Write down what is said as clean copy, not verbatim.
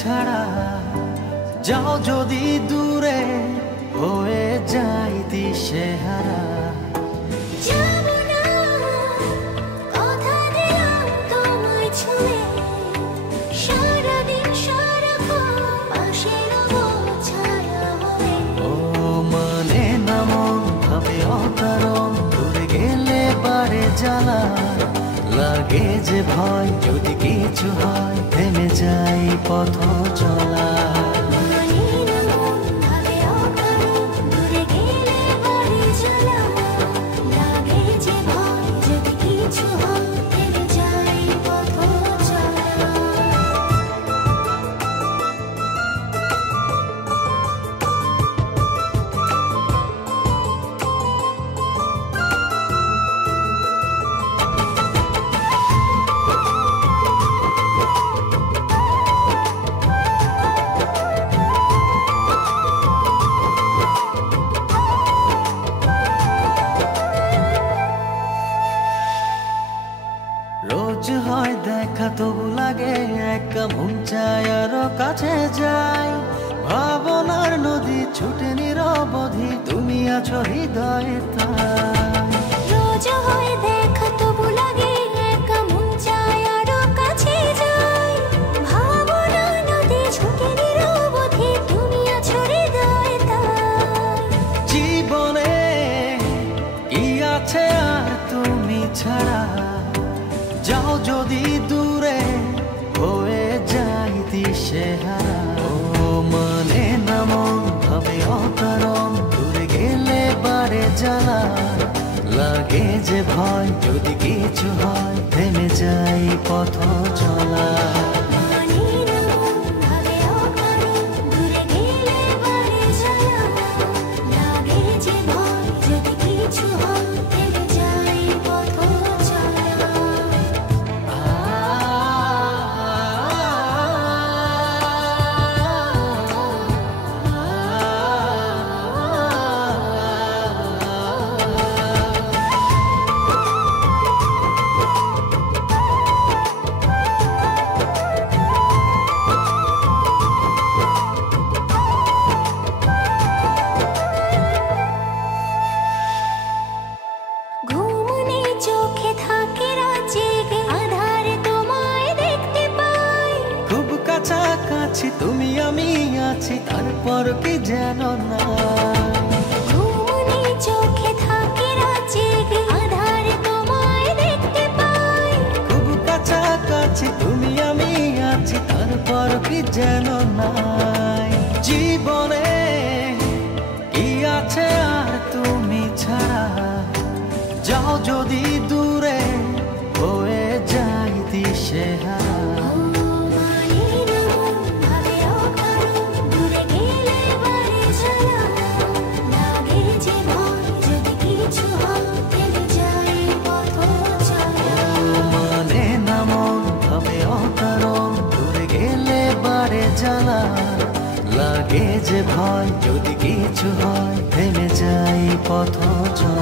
ছাড়া যাও যদি দূরে হয়ে যাই দিশেহারা। ও মানে না মন ভাবে অকারণ, দূরে গেলে বারে জ্বালা লাগে যে ভয়, যদি কিছু হয় থেমে যাই পথ চলা। রোজ হয় দেখা তবু লাগে একা, মন চায় আরো কাছে যাই। ভাবনার নদী ছুটে নিরবধি, তুমি আছো হৃদয়ে তাই। রোজ হয় দেখা তবু লাগে একা, মন চায় আরো কাছে যাই। ভাবনার নদী ছুটে নিরবধি, তুমি আছো হৃদয়ে তাই। জীবনে কি আছে আর তুমি ছাড়া, যাও যদি দূরে হয়ে যাই দিশেহারা। ও মানে না মন ভাবে অকারণ, দূরে গেলে বারে জ্বালা লাগে যে ভয়, যদি কিছু হয় থেমে যাই পথ চলা। কাছাকাছি তুমি আমি আছি, তারপর কি যেন না। ঘুমনে চোখে থাকে রাত জেগে, আধারে তোমায় দেখতে পাই। খুব কাছাকাছি তুমি আমি আছি, তারপর কি যেন নাই। জীবনে কি আছে আর তুমি ছাড়া, যাও যদি দূরে হয়ে যাই দিশেহারা। লাগে যে ভয়, যদি কিছু হয় থেমে যাই পথ চলা।